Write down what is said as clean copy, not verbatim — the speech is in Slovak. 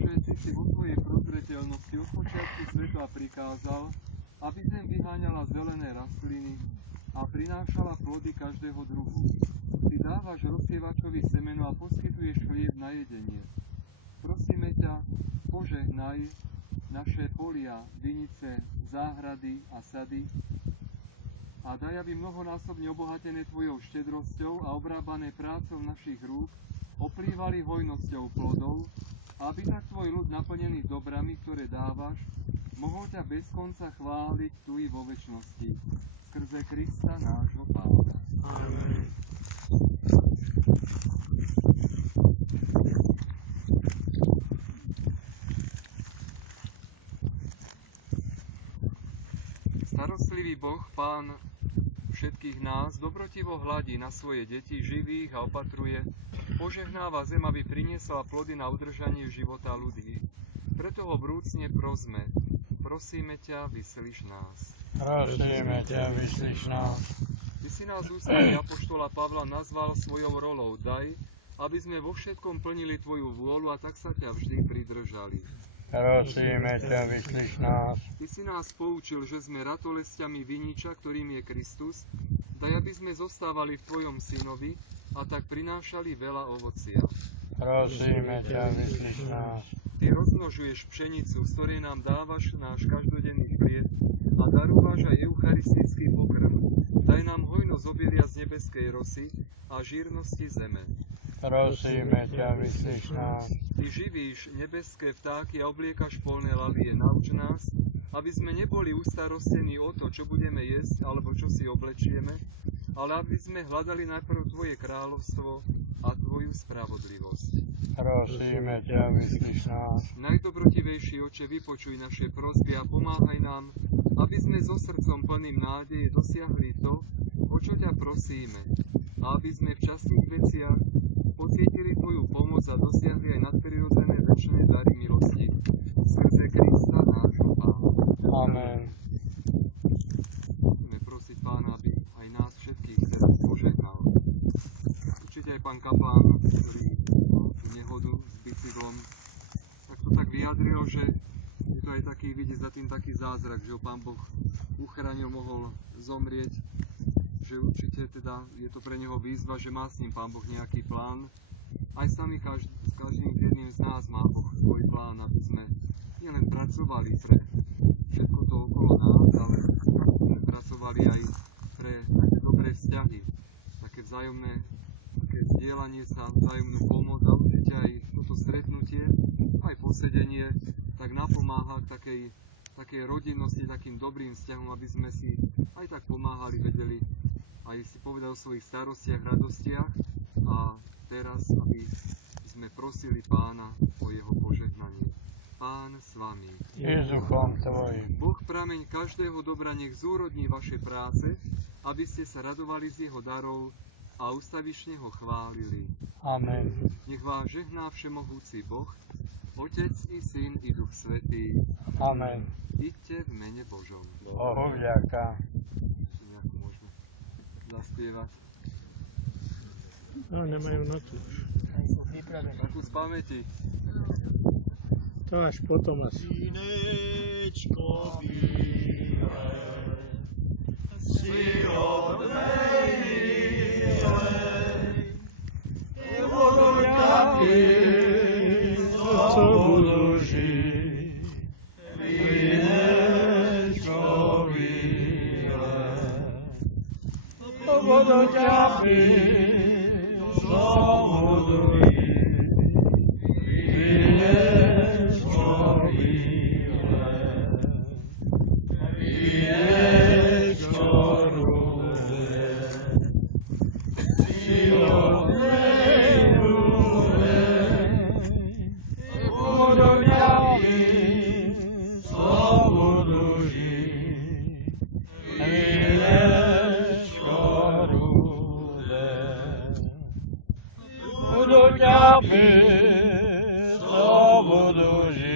Bože, Ty si vo svojej prozreteľnosti od počiatku sveta prikázal, aby zem vyháňala zelené rastliny a prinášala plody každého druhu. Ty dávaš rozsievačovi semeno a poskytuješ chlieb na jedenie. Prosíme ťa, požehnaj naše polia, vinice, záhrady a sady a daj, aby mnohonásobne obohatené Tvojou štedrosťou a obrábané prácou našich rúk oplývali hojnosťou plodov, a aby tak Tvoj ľud naplnený dobrami, ktoré dávaš, mohol ťa bez konca chváliť tu i vo večnosti. Skrze Krista nášho Pána. Amen. Starostlivý Boh, Pán všetkých nás, dobrotivo hladí na svoje deti živých a opatruje, požehnáva zem, aby priniesla plody na udržanie života ľudí. Preto ho vrúcne prosme. Prosíme ťa, vyslíš nás. Prosíme ťa, vyslíš nás. Ty si nás ústami apoštola Pavla nazval svojou rolou. Daj, aby sme vo všetkom plnili Tvoju vôľu a tak sa ťa vždy pridržali. Prosíme ťa, vyslíš nás. Ty si nás poučil, že sme ratolestiami viniča, ktorým je Kristus. Daj, aby sme zostávali v Tvojom synovi a tak prinášali veľa ovocia. Prosíme ťa, vyslíš nás. Ty rozmnožuješ pšenicu, z ktorej nám dávaš náš každodenný chlieb a darúvaš aj eucharistický pokrm. Daj nám hojnosť obilia z nebeskej rosy a žírnosti zeme. Prosíme ťa, vyslíš nás. Ty živíš nebeské vtáky a obliekaš polné lalie. Nauč nás, aby sme neboli ustarostení o to, čo budeme jesť alebo čo si oblečieme, ale aby sme hľadali najprv Tvoje kráľovstvo a Tvoju spravodlivosť. Prosíme ťa, vyslíš nás. Najdobrotivejší Oče, vypočuj naše prosby a pomáhaj nám, aby sme so srdcom plným nádeje dosiahli to, o čo ťa prosíme, a aby sme v častných veciach pocítili Tvoju pomoc a dosiahli aj nadprirodzené večné dary milosti. Skrze Krista nášho Pána. Amen. Budeme prosiť Pána, aby aj nás všetkých teraz požehnal. Určite aj pán kaplán, ktorý mal tú nehodu s bicyklom, tak to tak vyjadril, že je to aj taký, vidieť za tým taký zázrak, že ho Pán Boh uchránil, mohol zomrieť, že určite teda je to pre neho výzva, že má s ním Pán Boh nejaký plán. Aj sami s každým jedným z nás má Boh svoj plán, aby sme nielen pracovali pre všetko to okolo nás, ale sme pracovali aj pre také dobré vzťahy, také vzájomné, také zdieľanie sa, vzájomnú pomoc a určite aj toto stretnutie, aj posedenie, tak napomáha k takej rodinnosti, takým dobrým vzťahom, aby sme si aj tak pomáhali, vedeli aj si povedal o svojich starostiach, radostiach a teraz, aby sme prosili Pána o jeho požehnanie. Pán s vami. I s duchom tvojim. Boh prameň každého dobra nech zúrodní vaše práce, aby ste sa radovali z jeho darov a ustavične ho chválili. Amen. Nech vás žehná všemohúci Boh, Otec i Syn i Duch Svätý. Amen. Iďte v mene Božom. Bohu vďaka. Nejako môžeme zaspievať. No, nemajú notu už. Takú z pamäti. To až potom asi. Vínečko bílé, si odmejlej, vodu ťa piť, co budu žiť. Vínečko bílé, vodu ťa piť, co budu žiť. Budu ťa piť, co budu žiť.